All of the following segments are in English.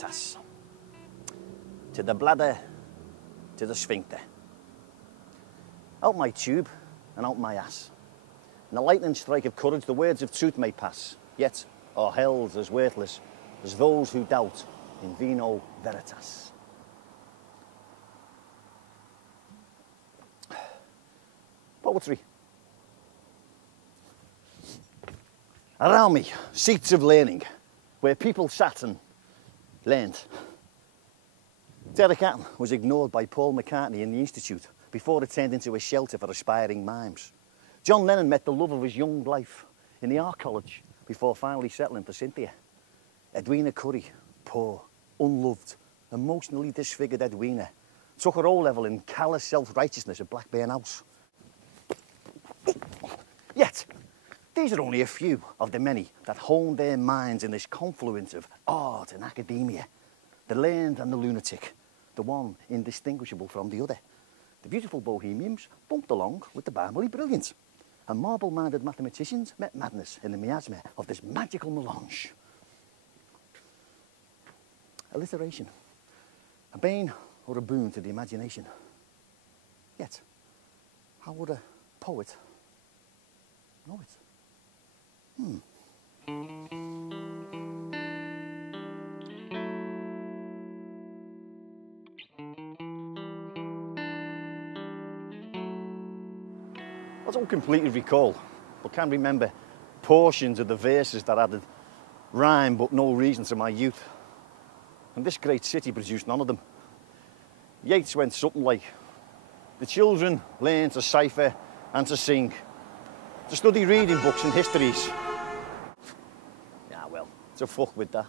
veritas. To the bladder, to the sphincter. Out my tube and out my ass. In a lightning strike of courage, the words of truth may pass, yet are held as worthless as those who doubt in vino veritas. Poetry. Around me, seats of learning, where people sat and learned. Derek Atton was ignored by Paul McCartney in the Institute before it turned into a shelter for aspiring mimes. John Lennon met the love of his young life in the art college before finally settling for Cynthia. Edwina Curry, poor, unloved, emotionally disfigured Edwina, took her O-level in callous self-righteousness at Blackburn House. Yet, these are only a few of the many that honed their minds in this confluence of art and academia. The learned and the lunatic, the one indistinguishable from the other. The beautiful bohemians bumped along with the barnably brilliant, and marble-minded mathematicians met madness in the miasma of this magical melange. Alliteration, a bane or a boon to the imagination. Yet, how would a poet know it? I don't completely recall, but can remember portions of the verses that added rhyme but no reason to my youth. And this great city produced none of them. Yeats went something like, the children learn to cipher and to sing, to study reading books and histories. Yeah, well, to fuck with that.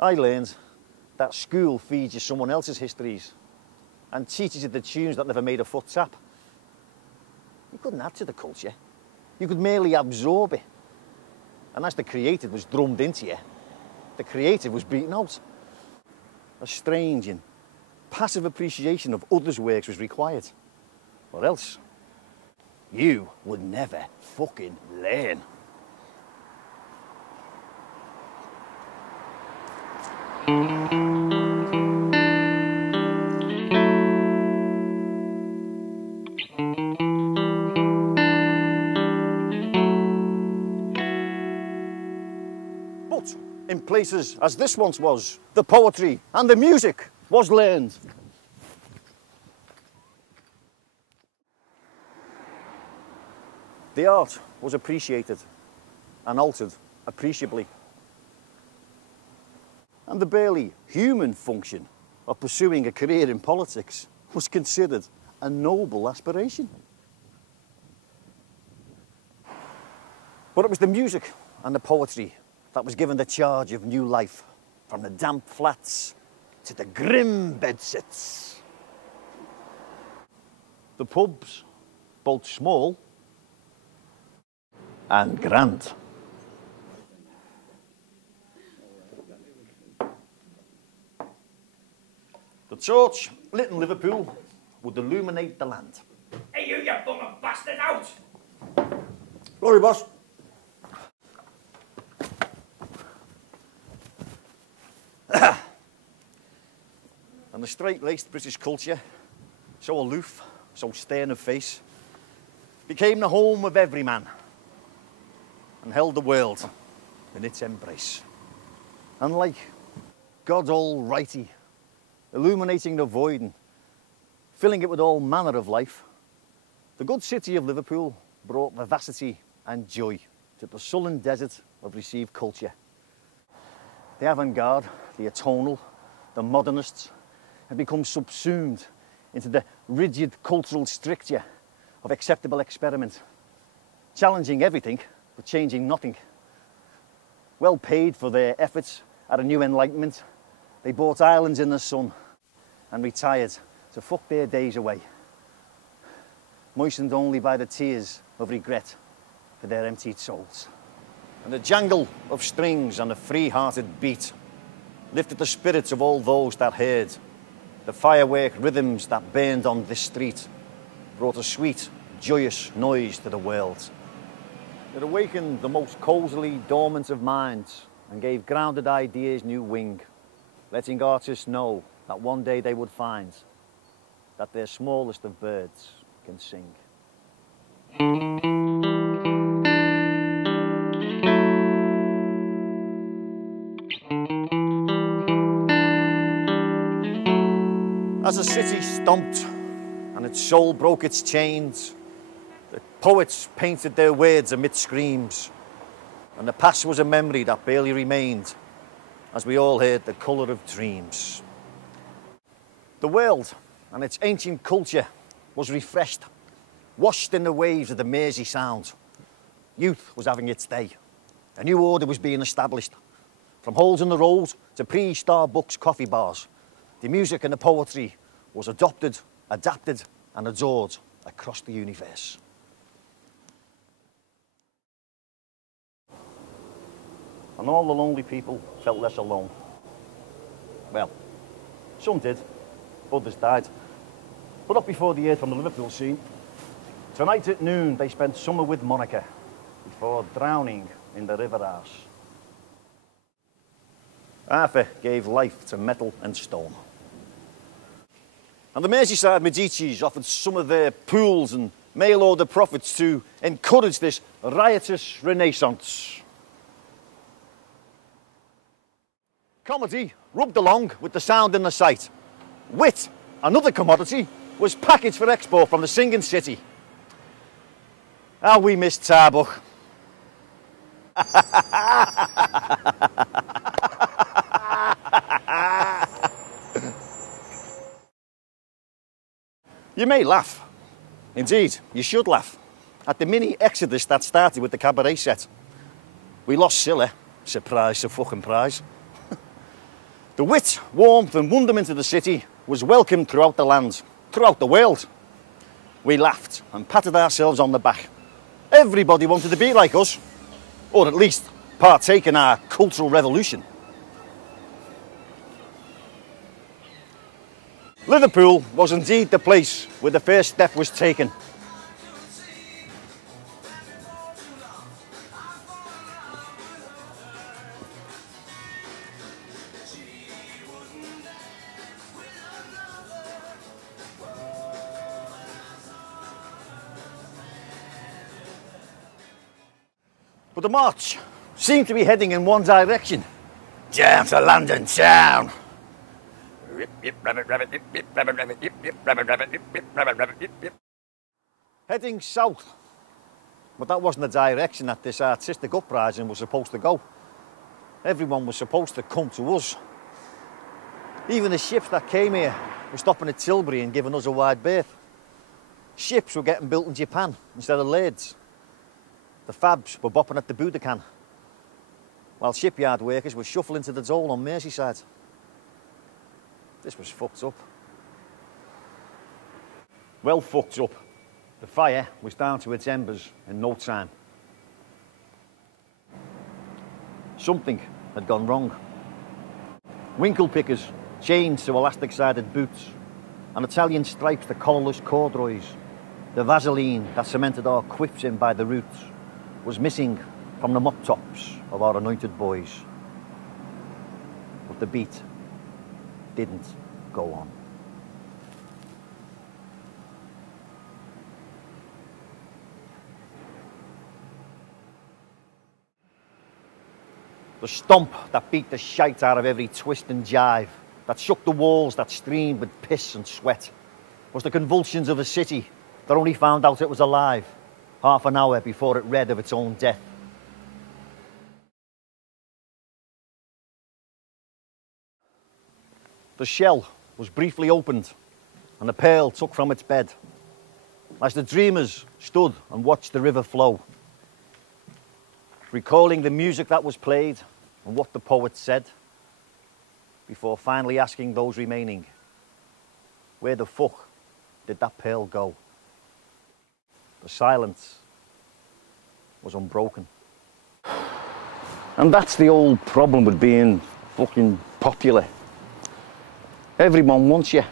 I learned that school feeds you someone else's histories and teaches you the tunes that never made a foot tap. You couldn't add to the culture. You could merely absorb it. And as the created was drummed into you, the creative was beaten out. A strange and passive appreciation of others' works was required. Or else, you would never fucking learn. But in places as this once was, the poetry and the music was learned. The art was appreciated and altered appreciably. And the barely human function of pursuing a career in politics was considered a noble aspiration. But it was the music and the poetry that was given the charge of new life, from the damp flats to the grim bedsits. The pubs, both small and grand. The torch lit in Liverpool would illuminate the land. Hey, you bum of bastard, out! Sorry, boss. And the straight-laced British culture, so aloof, so stern of face, became the home of every man and held the world in its embrace. And like God Almighty, illuminating the void and filling it with all manner of life, the good city of Liverpool brought vivacity and joy to the sullen desert of received culture. The avant-garde, the atonal, the modernists had become subsumed into the rigid cultural stricture of acceptable experiment, challenging everything but changing nothing. Well paid for their efforts at a new enlightenment, they bought islands in the sun and retired to fuck their days away, moistened only by the tears of regret for their emptied souls. And the jangle of strings and the free-hearted beat lifted the spirits of all those that heard. The firework rhythms that burned on this street brought a sweet, joyous noise to the world. It awakened the most cozily dormant of minds and gave grounded ideas new wing. letting artists know that one day they would find that their smallest of birds can sing. As the city stomped and its soul broke its chains, the poets painted their words amid screams, and the past was a memory that barely remained as we all heard the colour of dreams. The world and its ancient culture was refreshed, washed in the waves of the Mersey Sound. Youth was having its day. A new order was being established. From holes in the road to pre-Starbucks coffee bars, the music and the poetry was adopted, adapted and adored across the universe. And all the lonely people felt less alone. Well, some did, others died. But not before they heard from the Liverpool scene. Tonight at noon they spent summer with Monica before drowning in the River Arse. Arthur gave life to metal and stone. And the Merseyside Medicis offered some of their pools and mail-order profits to encourage this riotous renaissance. Comedy rubbed along with the sound in the sight. Wit, another commodity, was packaged for export from the singing city. How we missed Tarbuck. You may laugh. Indeed, you should laugh at the mini exodus that started with the cabaret set. We lost Scylla. Surprise, so fucking prize. The wit, warmth and wonderment of the city was welcomed throughout the land, throughout the world. We laughed and patted ourselves on the back. Everybody wanted to be like us, or at least partake in our cultural revolution. Liverpool was indeed the place where the first step was taken. But the march seemed to be heading in one direction. Down to London town. Heading south. But that wasn't the direction that this artistic uprising was supposed to go. Everyone was supposed to come to us. Even the ships that came here were stopping at Tilbury and giving us a wide berth. Ships were getting built in Japan instead of Leeds. The Fabs were bopping at the Budokan, while shipyard workers were shuffling to the Dole on Merseyside. This was fucked up. Well fucked up. The fire was down to its embers in no time. Something had gone wrong. Winkle pickers, chains to elastic-sided boots, and Italian stripes to collarless corduroys, the Vaseline that cemented our quiffs in by the roots, was missing from the mop tops of our anointed boys. But the beat didn't go on. The stomp that beat the shite out of every twist and jive, that shook the walls that streamed with piss and sweat, was the convulsions of a city that only found out it was alive half an hour before it read of its own death. The shell was briefly opened and the pearl took from its bed as the dreamers stood and watched the river flow, recalling the music that was played and what the poet said, before finally asking those remaining, where the fuck did that pearl go? The silence was unbroken. And that's the old problem with being fucking popular. Everyone wants you.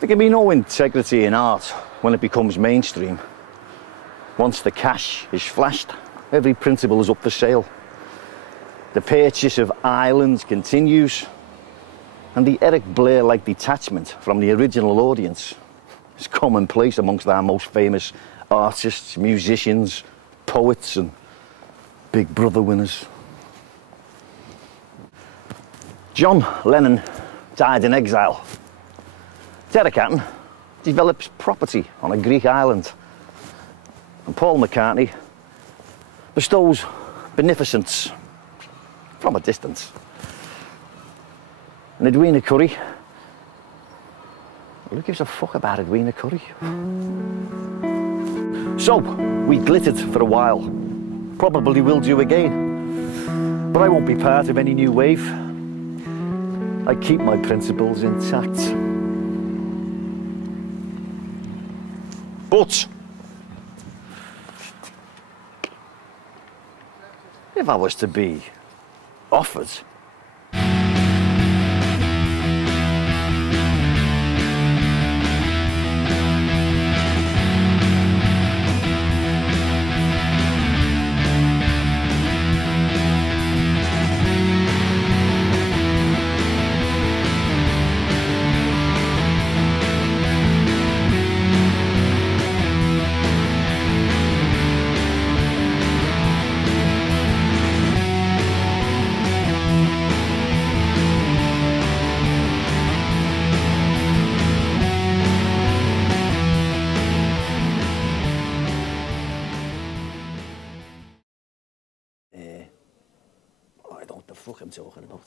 There can be no integrity in art when it becomes mainstream. Once the cash is flashed, every principle is up for sale. The purchase of islands continues, and the Eric Blair-like detachment from the original audience is commonplace amongst our most famous artists, musicians, poets, and Big Brother winners. John Lennon died in exile. Derek Hatton develops property on a Greek island. And Paul McCartney bestows beneficence from a distance. And Edwina Currie, well, who gives a fuck about Edwina Currie? So, we glittered for a while. Probably will do again. But I won't be part of any new wave. I keep my principles intact. But if I was to be offered I don't know what the fuck I'm talking about.